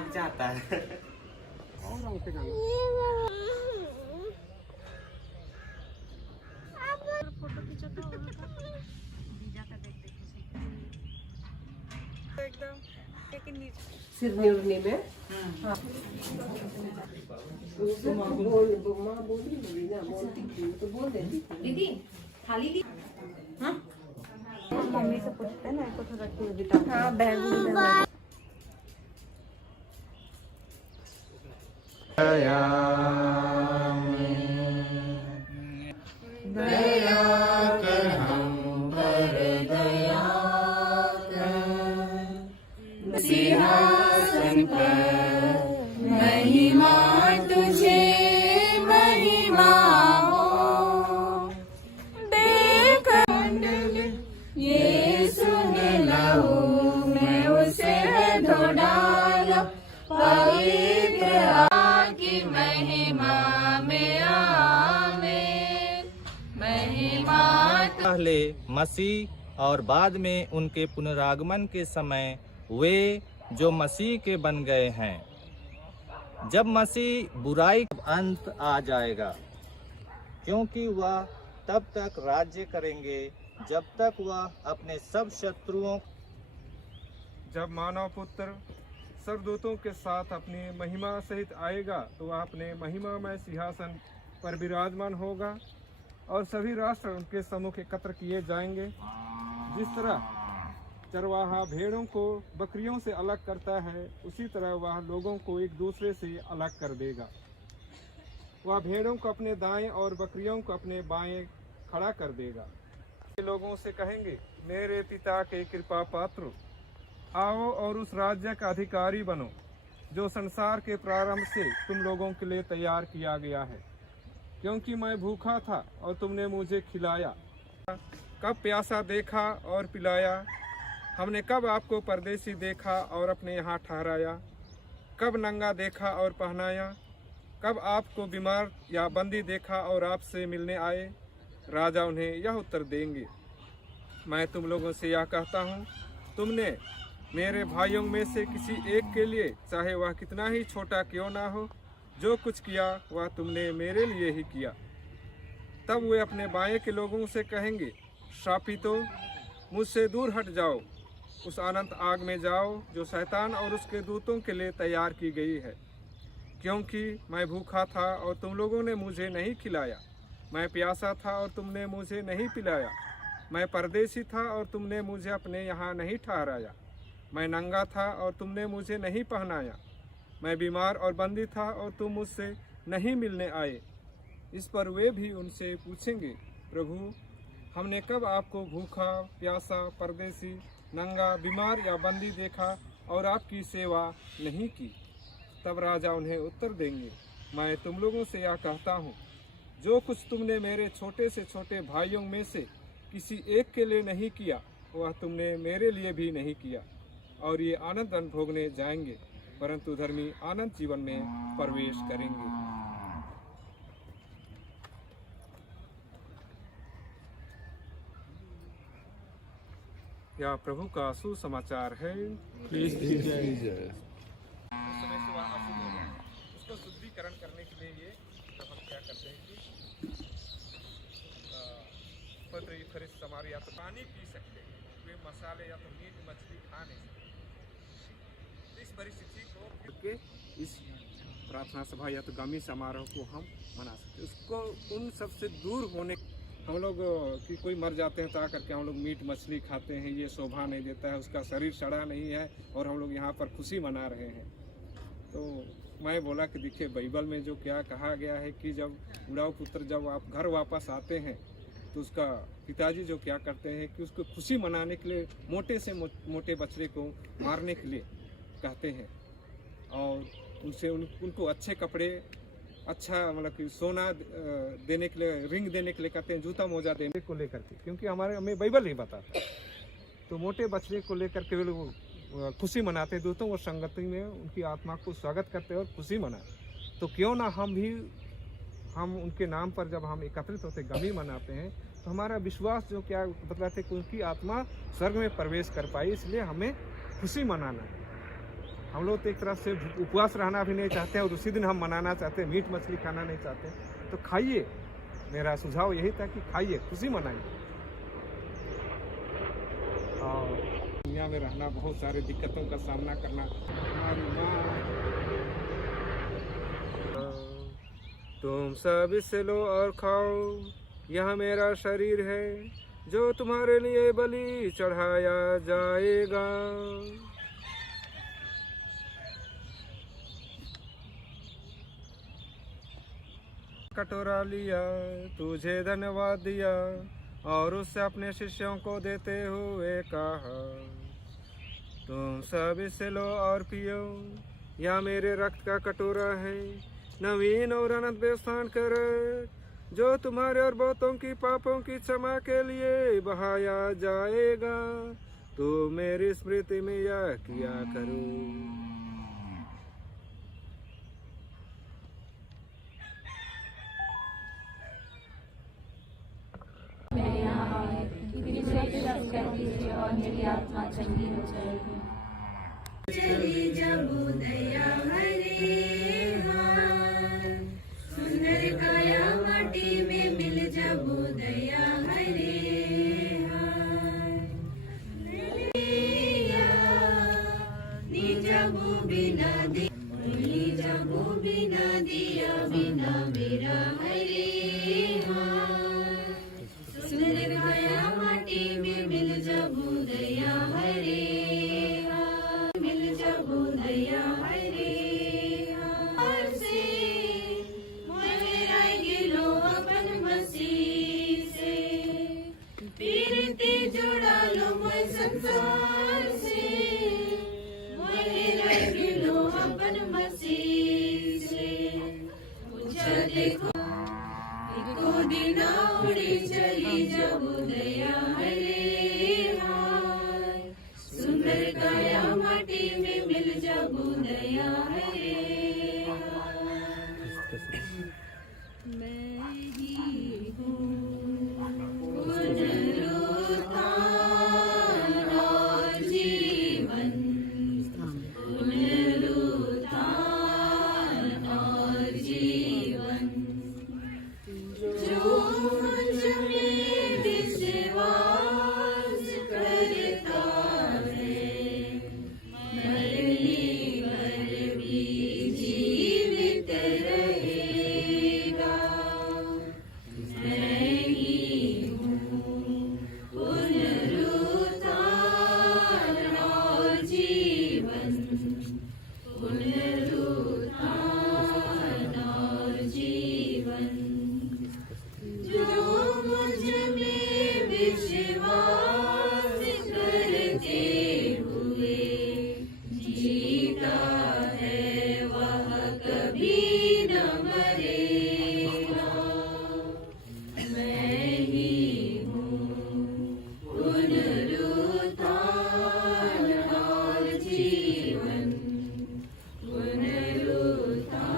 भाग जाता है। फोटो खींचो तो वहाँ का वीजा का देख एकदम लेकिन सिरनी उड़नी में हाँ। माँ बोली ना बोलती थी तो बोल देती थी दीदी थाली ली। हाँ मम्मी से पूछते हैं ना इसको थोड़ा क्यों बिता। हाँ बैग दया कर हम पर दया कर, सिंहासन पर महिमा तुझे महिमा हो। देख ये सुन लहू मैं उसे धो डालो, पवित्र आकी महिमा में आमीन। महिमा पहले मसीह और बाद में उनके पुनरागमन के समय वे जो मसीह के बन गए हैं। जब मसीह बुराई का अंत आ जाएगा, क्योंकि वह तब तक राज्य करेंगे जब तक वह अपने सब शत्रुओं। जब मानव पुत्र सर्वदूतों के साथ अपनी महिमा सहित आएगा तो वह अपने महिमामय सिंहासन पर विराजमान होगा और सभी राष्ट्र उनके सम्मुख एकत्र किए जाएंगे। जिस तरह चरवाहा भेड़ों को बकरियों से अलग करता है, उसी तरह वह लोगों को एक दूसरे से अलग कर देगा। वह भेड़ों को अपने दाएं और बकरियों को अपने बाएं खड़ा कर देगा। लोगों से कहेंगे, मेरे पिता के कृपा पात्र, आओ और उस राज्य का अधिकारी बनो जो संसार के प्रारंभ से तुम लोगों के लिए तैयार किया गया है। क्योंकि मैं भूखा था और तुमने मुझे खिलाया, कब प्यासा देखा और पिलाया। हमने कब आपको परदेसी देखा और अपने यहाँ ठहराया। कब नंगा देखा और पहनाया, कब आपको बीमार या बंदी देखा और आपसे मिलने आए। राजा उन्हें यह उत्तर देंगे, मैं तुम लोगों से यह कहता हूँ, तुमने मेरे भाइयों में से किसी एक के लिए, चाहे वह कितना ही छोटा क्यों ना हो, जो कुछ किया वह तुमने मेरे लिए ही किया। तब वे अपने बाएं के लोगों से कहेंगे, श्रापितो, मुझसे दूर हट जाओ, उस अनंत आग में जाओ जो शैतान और उसके दूतों के लिए तैयार की गई है। क्योंकि मैं भूखा था और तुम लोगों ने मुझे नहीं खिलाया, मैं प्यासा था और तुमने मुझे नहीं पिलाया, मैं परदेसी था और तुमने मुझे अपने यहाँ नहीं ठहराया, मैं नंगा था और तुमने मुझे नहीं पहनाया, मैं बीमार और बंदी था और तुम मुझसे नहीं मिलने आए। इस पर वे भी उनसे पूछेंगे, प्रभु, हमने कब आपको भूखा, प्यासा, परदेसी, नंगा, बीमार या बंदी देखा और आपकी सेवा नहीं की। तब राजा उन्हें उत्तर देंगे, मैं तुम लोगों से यह कहता हूँ, जो कुछ तुमने मेरे छोटे से छोटे भाइयों में से किसी एक के लिए नहीं किया, वह तुमने मेरे लिए भी नहीं किया। और ये आनंद अनुभोगने जाएंगे, परंतु धर्मी आनंद जीवन में प्रवेश करेंगे। यह प्रभु का सुसमाचार है। उसको शुद्धिकरण करने के लिए ये हम क्या करते हैं कि पत्र फरिश समार या तो पानी पी सकते हैं, वे मसाले या तो मीट मछली खा नहीं सकते। इस परिस्थिति को के इस प्रार्थना सभा या तो गामी समारोह को हम मना सकते। उसको उन सबसे दूर होने, हम लोग कि कोई मर जाते हैं तो आकर के हम लोग मीट मछली खाते हैं, ये शोभा नहीं देता है, उसका शरीर सड़ा नहीं है और हम लोग यहाँ पर खुशी मना रहे हैं। तो मैं बोला कि देखिए, बाइबल में जो क्या कहा गया है कि जब बुढ़ाऊ पुत्र जब आप घर वापस आते हैं तो उसका पिताजी जो क्या करते हैं कि उसको खुशी मनाने के लिए मोटे से मोटे बछड़े को मारने के लिए कहते हैं और उनसे उनको अच्छे कपड़े, अच्छा मतलब कि सोना देने के लिए, रिंग देने के लिए कहते हैं, जूता मोजा देने को लेकर के, क्योंकि हमें बाइबल नहीं बताता। तो मोटे बछड़े को लेकर के वे लोग खुशी मनाते, दूतों और संगति में उनकी आत्मा को स्वागत करते और खुशी मनाते। तो क्यों ना हम उनके नाम पर जब हम एकत्रित होते गमी मनाते हैं तो हमारा विश्वास जो क्या बतलाते कि उनकी आत्मा स्वर्ग में प्रवेश कर पाई, इसलिए हमें खुशी मनाना है। हम लोग तो एक तरह से उपवास रहना भी नहीं चाहते और उसी दिन हम मनाना चाहते हैं, मीट मछली खाना नहीं चाहते। तो खाइए, मेरा सुझाव यही था कि खाइए, खुशी मनाइए। और दुनिया में रहना बहुत सारी दिक्कतों का सामना करना। हमारी माँ, तुम सब इसे लो और खाओ, यह मेरा शरीर है जो तुम्हारे लिए बलि चढ़ाया जाएगा। कटोरा लिया, तुझे धन्यवाद दिया और उससे अपने शिष्यों को देते हुए कहा, तुम सब इसे लो और पियो, यह मेरे रक्त का कटोरा है, नवीन और अनंत व्यवस्थान कर जो तुम्हारे और बहुतों की पापों की क्षमा के लिए बहाया जाएगा। तो मेरी स्मृति में यह किया करो। और मेरी आत्मा चंगी हो जाएगी। चली जब उदया हरे हार, सुंदर काया माटी में मिल जब उदया हरे हार, जबू बिना जबू बिना दिया बिना मेरा हरे हार, सुंदर काया माटी में मिल जबू दया हरे हार, मिल जबू दया हरे हार से मेरा गिलो अपन मसीह से, पीरते जोड़ा लो मैं संसार से, मेरा गिलो अपन मसीह से। पूछा देखो एको दिन उड़ी चली जब दया हरे हार, सुंदर काया माटी में मिल जब दया हरे हार। मैं ही हूँ पुनरुत्थान और जीवन, पुनरुत्थान और जीवन, जो मुझ में विश्वास करता है, मरने पर भी जीवित रहेगा। मैं ही हूँ पुनरुत्थान और जीवन, पुनरुत्थान और जीवन, जो मुझ में विश्वास करते हुए जीता है वह कभी न मरेगा। मैं ही हूँ पुनरुत्थान और जीवन, पुनरुत्थान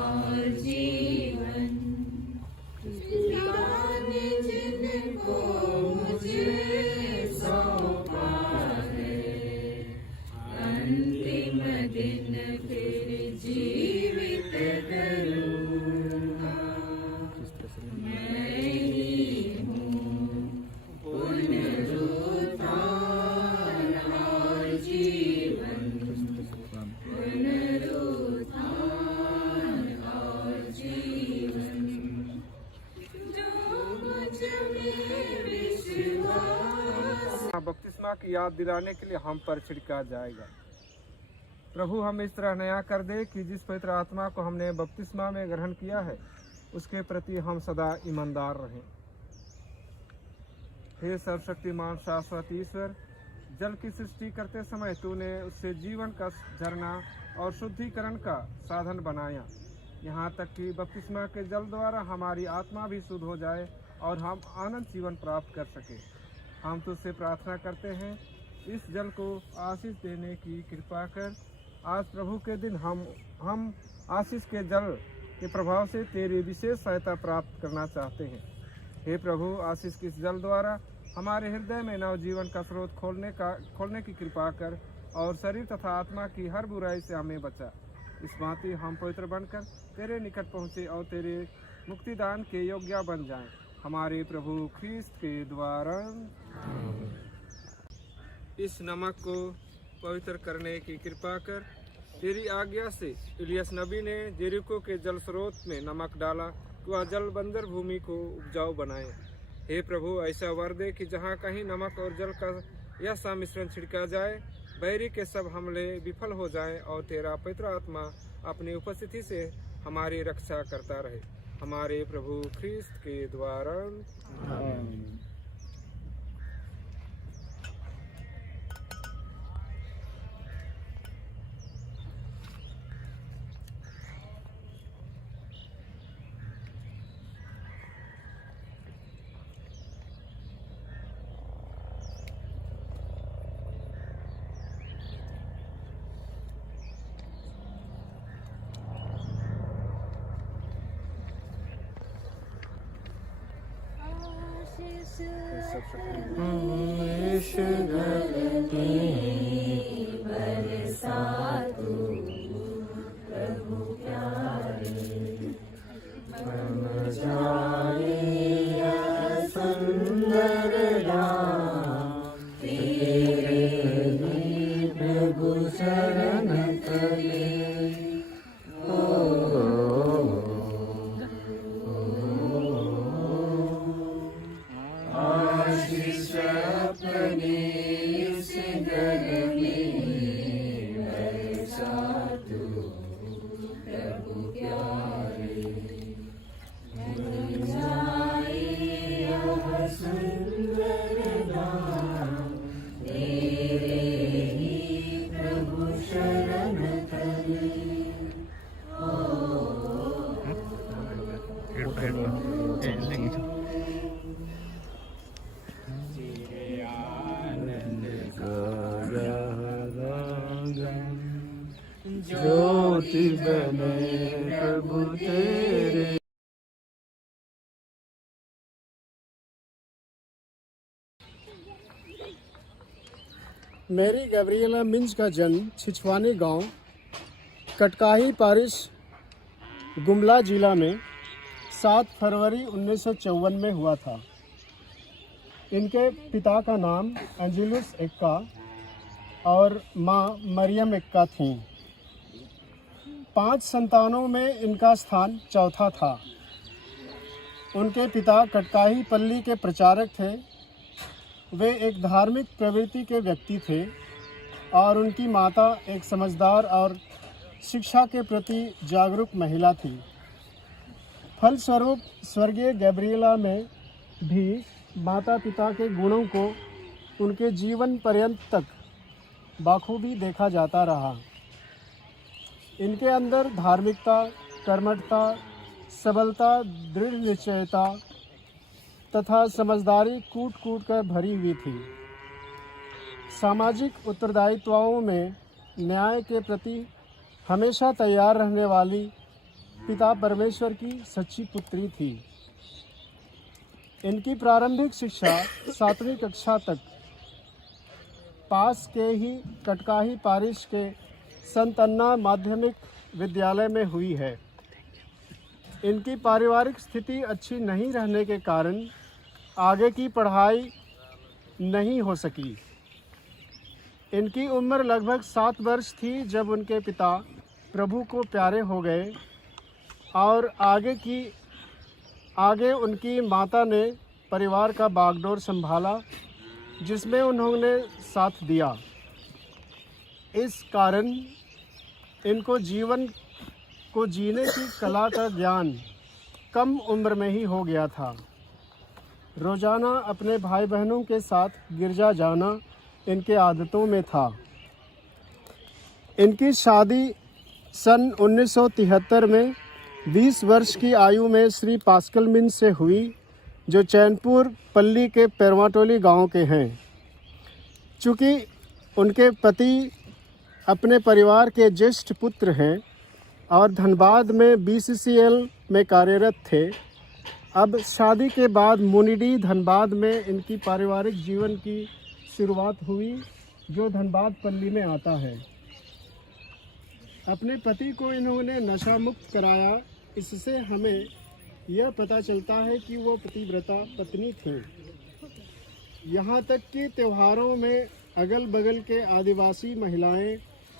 और जीवन, पिता ने जिनको मुझे सौंपा है, अंतिम दिन फिर जीवित करूँगा। मैं ही हूँ पुनरुत्थान और जीवन, पुनरुत्थान और जीवन, जो मुझ में विश्वास। बपतिस्मा की याद दिलाने के लिए हम पर छिड़का जाएगा। प्रभु हम इस तरह नया कर दे कि जिस पवित्र आत्मा को हमने बपतिस्मा में ग्रहण किया है उसके प्रति हम सदा ईमानदार रहें। हे सर्वशक्तिमान शाश्वत ईश्वर, जल की सृष्टि करते समय तूने उससे जीवन का झरना और शुद्धिकरण का साधन बनाया, यहाँ तक कि बपतिस्मा के जल द्वारा हमारी आत्मा भी शुद्ध हो जाए और हम आनंद जीवन प्राप्त कर सके। हम तुझसे प्रार्थना करते हैं, इस जल को आशीष देने की कृपा कर। आज प्रभु के दिन हम आशीष के जल के प्रभाव से तेरी विशेष सहायता प्राप्त करना चाहते हैं। हे प्रभु, आशीष के इस जल द्वारा हमारे हृदय में नव जीवन का स्रोत खोलने की कृपा कर और शरीर तथा आत्मा की हर बुराई से हमें बचा। इस भांति हम पवित्र बनकर तेरे निकट पहुँचे और तेरे मुक्तिदान के योग्य बन जाएं, हमारे प्रभु ख्रीस्त के द्वारा। इस नमक को पवित्र करने की कृपा कर। तेरी आज्ञा से इलियस नबी ने जेरिको के जल स्रोत में नमक डाला कि वह जल बंजर भूमि को उपजाऊ बनाए। हे प्रभु, ऐसा वर दे कि जहाँ कहीं नमक और जल का यह सम्मिश्रण छिड़का जाए, बैरी के सब हमले विफल हो जाएं और तेरा पवित्र आत्मा अपनी उपस्थिति से हमारी रक्षा करता रहे, हमारे प्रभु ख्रीस्त के द्वारा। ज्योति बने प्रभु तेरे। मैरी गैब्रिएला मिंज का जन्म छिछवानी गांव, कटकाही पारिश, गुमला जिला में 7 फरवरी 1954 में हुआ था। इनके पिता का नाम एंजेलुस एक्का और मां मरियम एक्का थीं। 5 संतानों में इनका स्थान चौथा था। उनके पिता कटकाही पल्ली के प्रचारक थे। वे एक धार्मिक प्रवृत्ति के व्यक्ति थे और उनकी माता एक समझदार और शिक्षा के प्रति जागरूक महिला थी। फलस्वरूप स्वर्गीय गैब्रिएला में भी माता पिता के गुणों को उनके जीवन पर्यंत तक बाखूबी देखा जाता रहा। इनके अंदर धार्मिकता, कर्मठता, सबलता, दृढ़ निश्चयता तथा समझदारी कूट कूट कर भरी हुई थी। सामाजिक उत्तरदायित्वों में न्याय के प्रति हमेशा तैयार रहने वाली पिता परमेश्वर की सच्ची पुत्री थी। इनकी प्रारंभिक शिक्षा 7वीं कक्षा तक पास के ही कटकाही पारिश के संत अन्ना माध्यमिक विद्यालय में हुई है। इनकी पारिवारिक स्थिति अच्छी नहीं रहने के कारण आगे की पढ़ाई नहीं हो सकी। इनकी उम्र लगभग 7 वर्ष थी जब उनके पिता प्रभु को प्यारे हो गए और आगे उनकी माता ने परिवार का बागडोर संभाला, जिसमें उन्होंने साथ दिया। इस कारण इनको जीवन को जीने की कला का ज्ञान कम उम्र में ही हो गया था। रोज़ाना अपने भाई बहनों के साथ गिरजा जाना इनके आदतों में था। इनकी शादी सन 1973 में 20 वर्ष की आयु में श्री पास्कल मिंज से हुई, जो चैनपुर पल्ली के पेरवाटोली गांव के हैं। चूँकि उनके पति अपने परिवार के ज्येष्ठ पुत्र हैं और धनबाद में BCCL में कार्यरत थे, अब शादी के बाद मुनिडी धनबाद में इनकी पारिवारिक जीवन की शुरुआत हुई जो धनबाद पल्ली में आता है। अपने पति को इन्होंने नशा मुक्त कराया। इससे हमें यह पता चलता है कि वो पतिव्रता पत्नी थी। यहाँ तक कि त्योहारों में अगल बगल के आदिवासी महिलाएं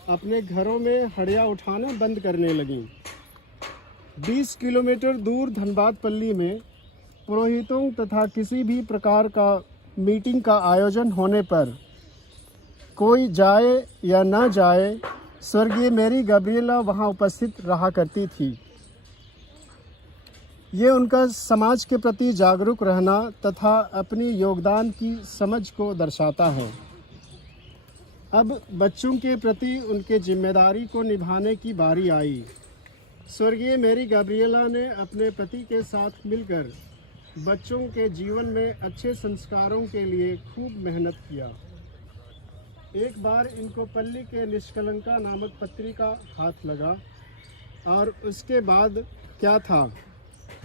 अपने घरों में हड़िया उठाना बंद करने लगीं। 20 किलोमीटर दूर धनबाद पल्ली में पुरोहितों तथा किसी भी प्रकार का मीटिंग का आयोजन होने पर कोई जाए या न जाए, स्वर्गीय मैरी गैब्रिएला वहां उपस्थित रहा करती थी। ये उनका समाज के प्रति जागरूक रहना तथा अपनी योगदान की समझ को दर्शाता है। अब बच्चों के प्रति उनके जिम्मेदारी को निभाने की बारी आई। स्वर्गीय मैरी गैब्रिएला ने अपने पति के साथ मिलकर बच्चों के जीवन में अच्छे संस्कारों के लिए खूब मेहनत किया। एक बार इनको पल्ली के निष्कलंका नामक पत्रिका हाथ लगा और उसके बाद क्या था,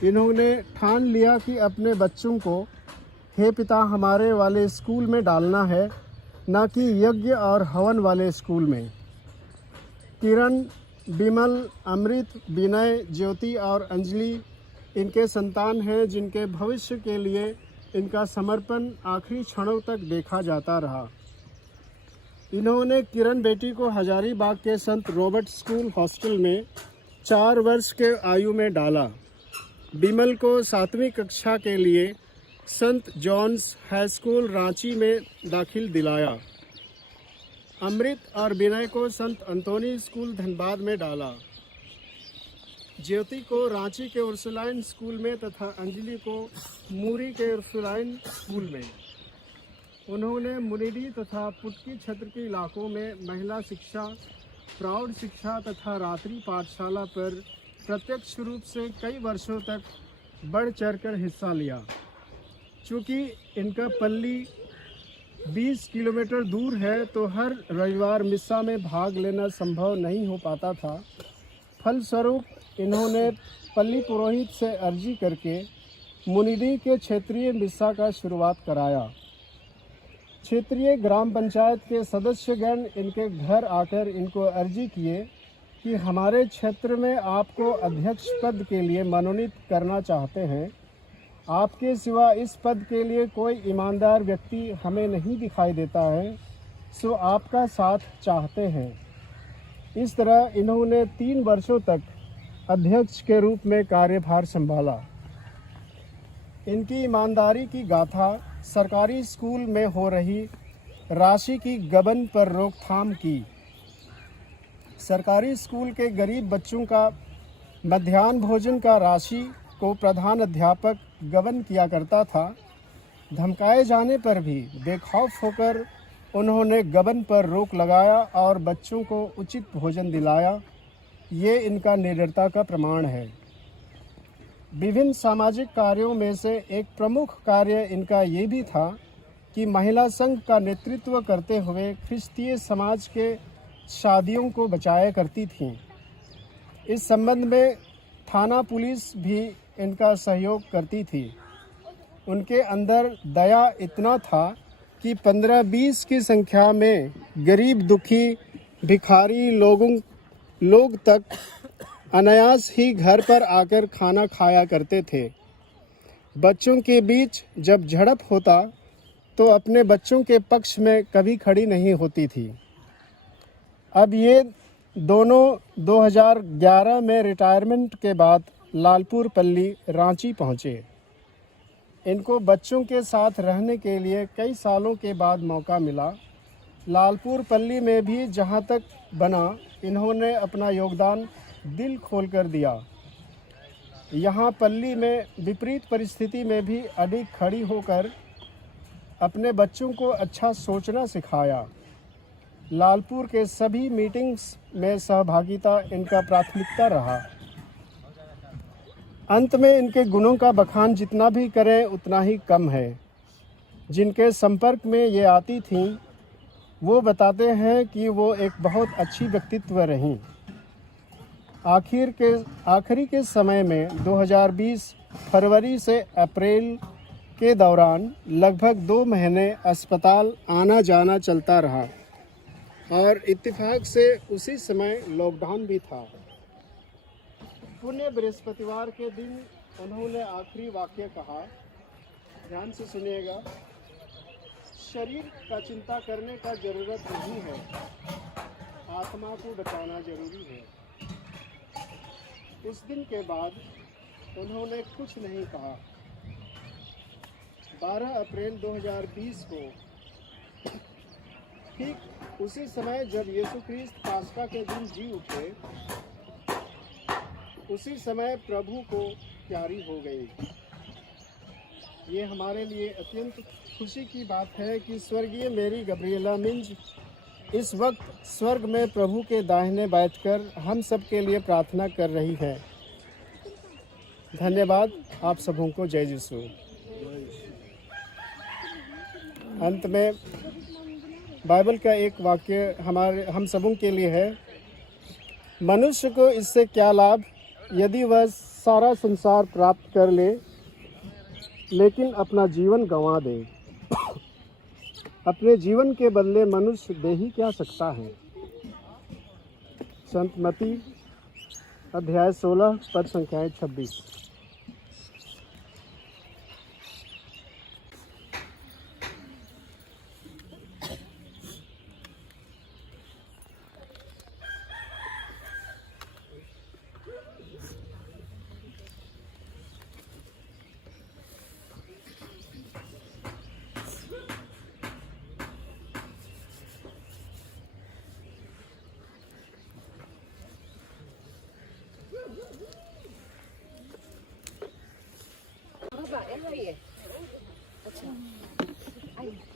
इन्होंने ठान लिया कि अपने बच्चों को हे पिता हमारे वाले स्कूल में डालना है, न कि यज्ञ और हवन वाले स्कूल में। किरण, बिमल, अमृत, विनय, ज्योति और अंजलि इनके संतान हैं, जिनके भविष्य के लिए इनका समर्पण आखिरी क्षणों तक देखा जाता रहा। इन्होंने किरण बेटी को हजारीबाग के संत रॉबर्ट स्कूल हॉस्टल में 4 वर्ष के आयु में डाला। बिमल को 7वीं कक्षा के लिए संत जॉन्स हाई स्कूल रांची में दाखिल दिलाया। अमृत और विनय को संत अंतोनी स्कूल धनबाद में डाला। ज्योति को रांची के उर्सुलाइन स्कूल में तथा अंजलि को मूरी के उर्सुलाइन स्कूल में। उन्होंने मुनिडी तथा पुटकी क्षेत्र के इलाकों में महिला शिक्षा, प्रौढ़ शिक्षा तथा रात्रि पाठशाला पर प्रत्यक्ष रूप से कई वर्षों तक बढ़ चढ़कर हिस्सा लिया। चूँकि इनका पल्ली 20 किलोमीटर दूर है तो हर रविवार मिस्सा में भाग लेना संभव नहीं हो पाता था। फलस्वरूप इन्होंने पल्ली पुरोहित से अर्जी करके मुनिडी के क्षेत्रीय मिस्सा का शुरुआत कराया। क्षेत्रीय ग्राम पंचायत के सदस्यगण इनके घर आकर इनको अर्जी किए कि हमारे क्षेत्र में आपको अध्यक्ष पद के लिए मनोनीत करना चाहते हैं। आपके सिवा इस पद के लिए कोई ईमानदार व्यक्ति हमें नहीं दिखाई देता है, सो आपका साथ चाहते हैं। इस तरह इन्होंने 3 वर्षों तक अध्यक्ष के रूप में कार्यभार संभाला। इनकी ईमानदारी की गाथा सरकारी स्कूल में हो रही राशि की गबन पर रोकथाम की। सरकारी स्कूल के गरीब बच्चों का मध्याह्न भोजन का राशि को प्रधान अध्यापक गबन किया करता था। धमकाए जाने पर भी बेखौफ होकर उन्होंने गबन पर रोक लगाया और बच्चों को उचित भोजन दिलाया। ये इनका निडरता का प्रमाण है। विभिन्न सामाजिक कार्यों में से एक प्रमुख कार्य इनका ये भी था कि महिला संघ का नेतृत्व करते हुए ख्रिस्तीय समाज के शादियों को बचाया करती थीं। इस संबंध में थाना पुलिस भी इनका सहयोग करती थी। उनके अंदर दया इतना था कि 15-20 की संख्या में गरीब, दुखी, भिखारी लोग तक अनायास ही घर पर आकर खाना खाया करते थे। बच्चों के बीच जब झड़प होता तो अपने बच्चों के पक्ष में कभी खड़ी नहीं होती थी। अब ये दोनों 2011 में रिटायरमेंट के बाद लालपुर पल्ली रांची पहुँचे। इनको बच्चों के साथ रहने के लिए कई सालों के बाद मौका मिला। लालपुर पल्ली में भी जहाँ तक बना इन्होंने अपना योगदान दिल खोलकर दिया। यहाँ पल्ली में विपरीत परिस्थिति में भी अडिग खड़ी होकर अपने बच्चों को अच्छा सोचना सिखाया। लालपुर के सभी मीटिंग्स में सहभागिता इनका प्राथमिकता रहा। अंत में इनके गुणों का बखान जितना भी करें उतना ही कम है। जिनके संपर्क में ये आती थीं वो बताते हैं कि वो एक बहुत अच्छी व्यक्तित्व रहीं। आखिरी के समय में 2020 फरवरी से अप्रैल के दौरान लगभग 2 महीने अस्पताल आना जाना चलता रहा। और इत्तेफाक से उसी समय लॉकडाउन भी था। पुण्य बृहस्पतिवार के दिन उन्होंने आखिरी वाक्य कहा, ध्यान से सुनिएगा, शरीर का चिंता करने का जरूरत नहीं है, आत्मा को बचाना जरूरी है। उस दिन के बाद उन्होंने कुछ नहीं कहा। 12 अप्रैल 2020 को ठीक उसी समय जब यीशु ख्रीस्त पास्का के दिन जी उठे, उसी समय प्रभु को प्यारी हो गई। ये हमारे लिए अत्यंत खुशी की बात है कि स्वर्गीय मेरी गब्रिएला मिंज इस वक्त स्वर्ग में प्रभु के दाहिने बैठकर हम सब के लिए प्रार्थना कर रही है। धन्यवाद आप सबों को। जय यीशु। अंत में बाइबल का एक वाक्य हम सबों के लिए है, मनुष्य को इससे क्या लाभ यदि वह सारा संसार प्राप्त कर ले लेकिन अपना जीवन गंवा दे। अपने जीवन के बदले मनुष्य दे ही क्या सकता है। संत मती अध्याय 16 पद संख्या 26।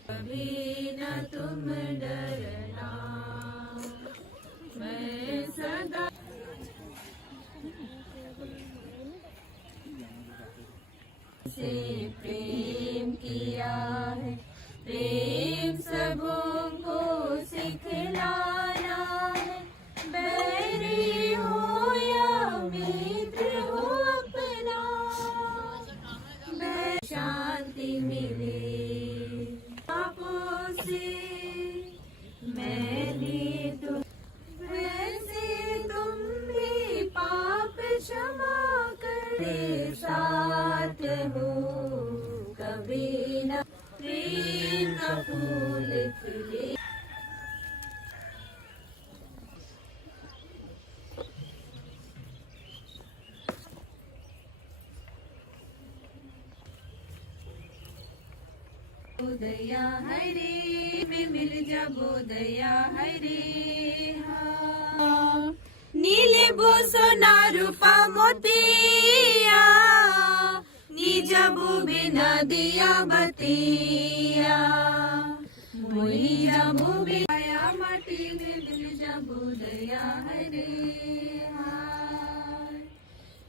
कभी न तुम डरना, मैं सदा से प्रेम किया है, प्रेम सबों को सिखलाना है। बैरी हो या मित्र हो अपना, शांति मिले आपों से। मैंने तो वैसे तुम भी पाप क्षमा करे साथ हो, कभी न प्रेम का फूल खिले। बोधया हरे में मिल जा, बोधया हरे। हाँ नीले बो सोना रूपा मोतिया, निजबो बिना दिया बतिया। मोही जबो बिया माटी में मिल जा, बोधया हरे। हाँ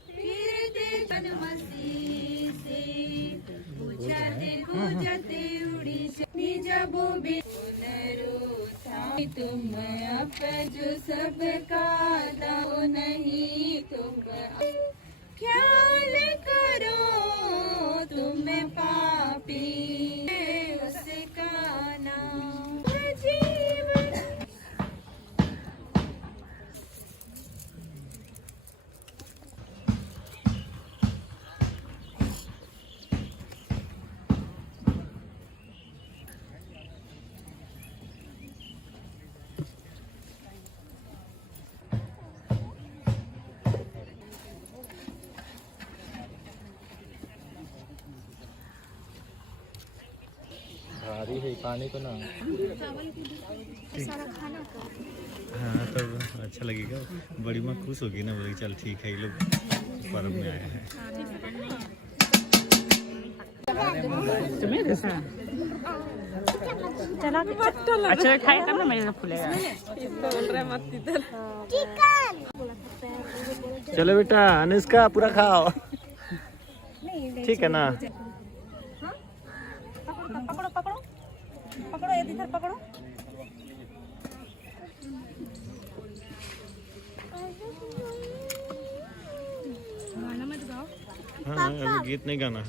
फिर देखन मसीह से पूछते पूछते उड़ी चली जबो तुम अब जो सबका दो नहीं, तुम ख्याल करो तुम पापी उसका नाम जीवन। भारी है पानी तो ना। हाँ तब अच्छा लगेगा, बड़ी माँ खुश होगी ना, बोलेगी चल ठीक है ये लोग पर्व में आए हैं। अच्छा खाए तब ना मेरे फूलेगा। चलो बेटा अनुष्का पूरा खाओ, ठीक है ना। पकड़ो पकड़ो पकड़ो, ये इधर पकड़ो। गाना मत गाओ। हाँ अभी गीत नहीं गाना है।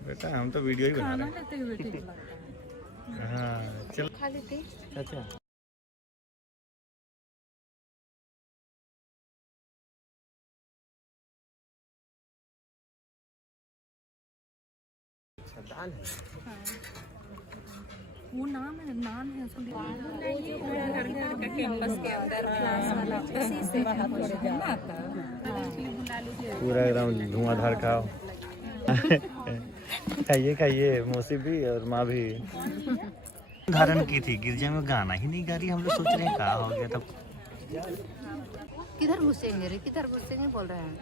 बेटा हम तो वीडियो ही बना रहे हैं। हाँ चल खा लेते। अच्छा वो नाम है, नाम है उसको कैंपस के अंदर क्लास वाला उसी से पूरा एकदम धुआंधार खाओ। खाइए खाइए, मौसी भी और माँ भी। धारण की थी, गिरजा में गाना ही नहीं गा रही। हम लोग सोच रहे हैं क्या हो गया तब। किधर घुसेंगे रे, किधर घुसेंगे बोल रहे हैं।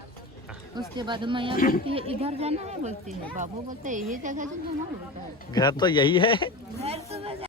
उसके बाद मैया बोलती है इधर जाना है, बोलती है बाबू बोलते है यही जगह से जाना बोलता है। घर तो यही है। घर तो